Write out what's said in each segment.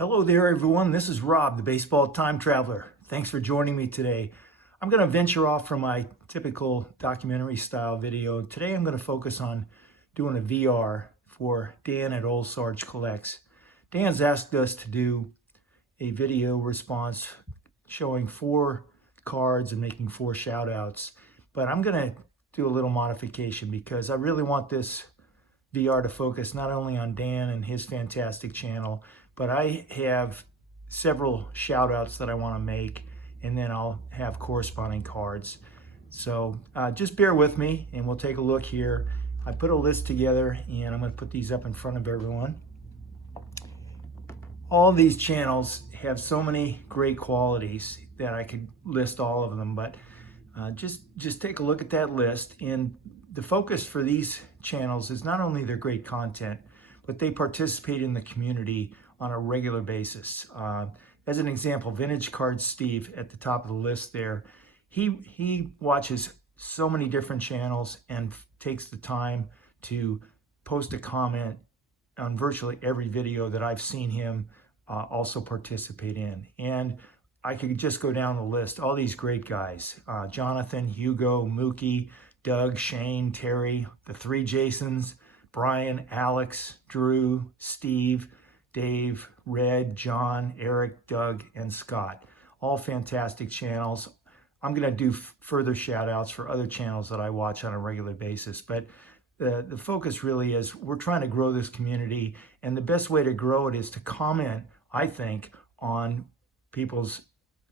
Hello there, everyone. This is Rob, the baseball time traveler. Thanks for joining me today. I'm going to venture off from my typical documentary style video. Today, I'm going to focus on doing a VR for Dan at Old Sarge Collects. Dan's asked us to do a video response showing 4 cards and making 4 shout outs. But I'm going to do a little modification because I really want this VR to focus not only on Dan and his fantastic channel, but I have several shout outs that I want to make, and then I'll have corresponding cards. So just bear with me and we'll take a look here. I put a list together and I'm going to put these up in front of everyone. All these channels have so many great qualities that I could list all of them, but just take a look at that list. And the focus for these channels is not only their great content, but they participate in the community on a regular basis. As an example, Vintage Cards Steve at the top of the list there, he watches so many different channels and takes the time to post a comment on virtually every video that I've seen him also participate in. And I could just go down the list, all these great guys, Jonathan, Hugo, Mookie, Doug, Shane, Terry, the 3 Jasons, Brian, Alex, Drew, Steve, Dave, Red, John, Eric, Doug, and Scott. All fantastic channels. I'm going to do further shout outs for other channels that I watch on a regular basis. But the focus really is we're trying to grow this community. And the best way to grow it is to comment, I think, on people's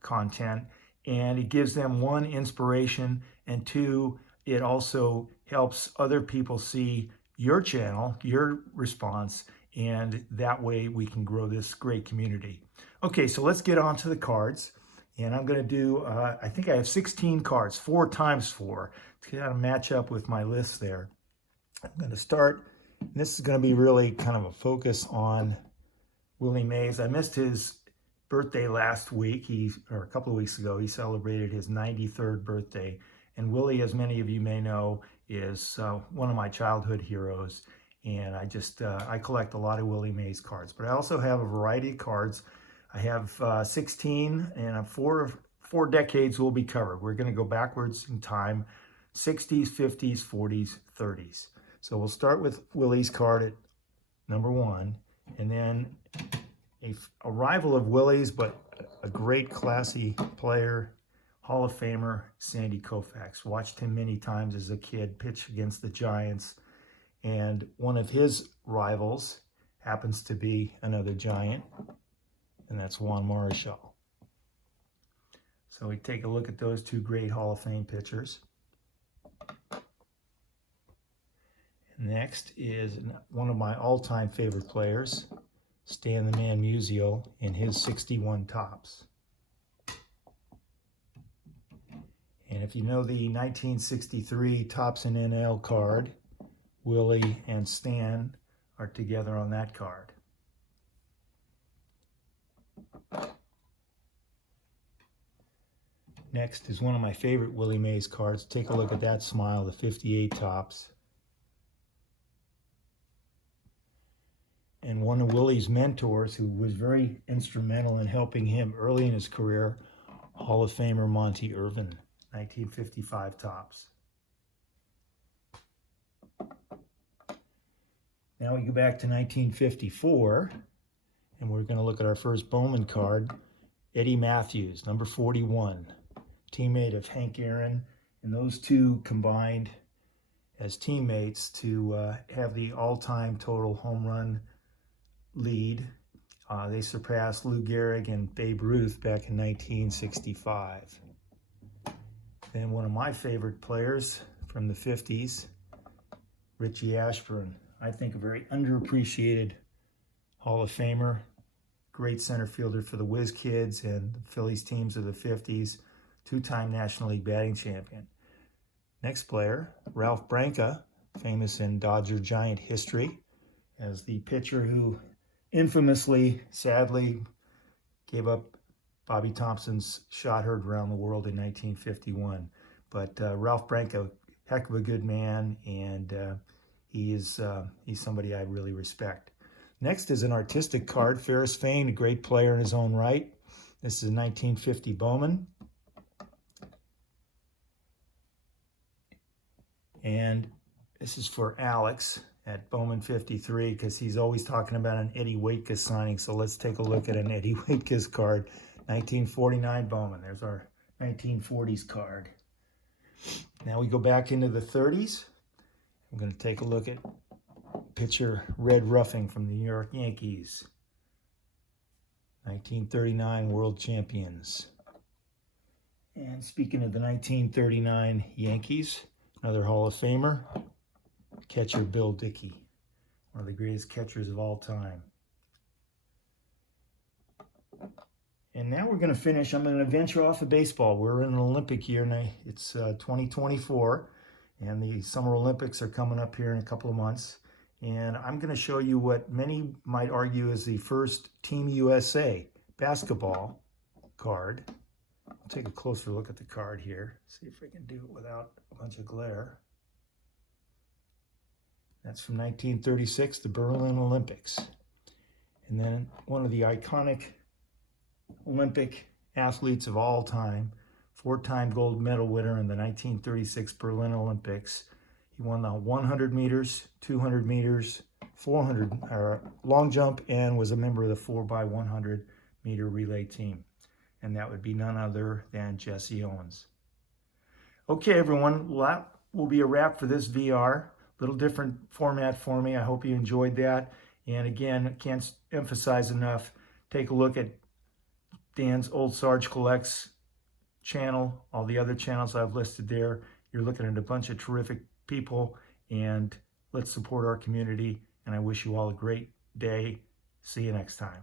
content. And it gives them 1, inspiration, and 2, it also helps other people see your channel, your response, and that way we can grow this great community. Okay, so let's get on to the cards. And I'm going to do, I think I have 16 cards, 4 times 4, to kind of match up with my list there. I'm going to start, and this is going to be really kind of a focus on Willie Mays. I missed his birthday last week, or a couple of weeks ago. He celebrated his 93rd birthday. And Willie, as many of you may know, is one of my childhood heroes. And I collect a lot of Willie Mays cards. But I also have a variety of cards. I have 16, and 4 decades will be covered. We're going to go backwards in time, 60s, 50s, 40s, 30s. So we'll start with Willie's card at number 1. And then a rival of Willie's, but a great classy player, Hall of Famer, Sandy Koufax. Watched him many times as a kid pitch against the Giants. And one of his rivals happens to be another Giant, and that's Juan Marichal. So we take a look at those 2 great Hall of Fame pitchers. Next is one of my all-time favorite players, Stan the Man Musial, in his 61 Topps. And if you know the 1963 Topps and NL card, Willie and Stan are together on that card. Next is one of my favorite Willie Mays cards. Take a look at that smile, the 58 Topps. And one of Willie's mentors, who was very instrumental in helping him early in his career, Hall of Famer Monty Irvin, 1955 Topps. Now we go back to 1954, and we're going to look at our first Bowman card, Eddie Matthews, number 41, teammate of Hank Aaron, and those 2 combined as teammates to have the all-time total home run lead. They surpassed Lou Gehrig and Babe Ruth back in 1965. Then one of my favorite players from the 50s, Richie Ashburn. I think a very underappreciated Hall of Famer, great center fielder for the Whiz Kids and the Phillies teams of the 50s, 2-time National League batting champion. Next player, Ralph Branca, famous in Dodger Giant history as the pitcher who infamously, sadly, gave up Bobby Thompson's shot heard around the world in 1951. But Ralph Branca, heck of a good man, and he's somebody I really respect. Next is an artistic card. Ferris Fain, a great player in his own right. This is a 1950 Bowman. And this is for Alex at Bowman 53 because he's always talking about an Eddie Waitkus signing. So let's take a look at an Eddie Waitkus card. 1949 Bowman. There's our 1940s card. Now we go back into the 30s. I'm going to take a look at pitcher Red Ruffing from the New York Yankees. 1939 World Champions. And speaking of the 1939 Yankees, another Hall of Famer, catcher Bill Dickey, one of the greatest catchers of all time. And now we're going to finish. I'm going to venture off of baseball. We're in an Olympic year now. It's 2024, and the Summer Olympics are coming up here in a couple of months. And I'm going to show you what many might argue is the first Team USA basketball card. I'll take a closer look at the card here, see if I can do it without a bunch of glare. That's from 1936, the Berlin Olympics. And then one of the iconic Olympic athletes of all time, four-time gold medal winner in the 1936 Berlin Olympics. He won the 100 meters, 200 meters, 400 long jump, and was a member of the 4x100 meter relay team. And that would be none other than Jesse Owens. Okay, everyone, well, that will be a wrap for this VR. Little different format for me. I hope you enjoyed that. And again, I can't emphasize enough, take a look at Dan's Old Sarge Collects channel, all the other channels I've listed there. You're looking at a bunch of terrific people, and let's support our community. And I wish you all a great day. See you next time.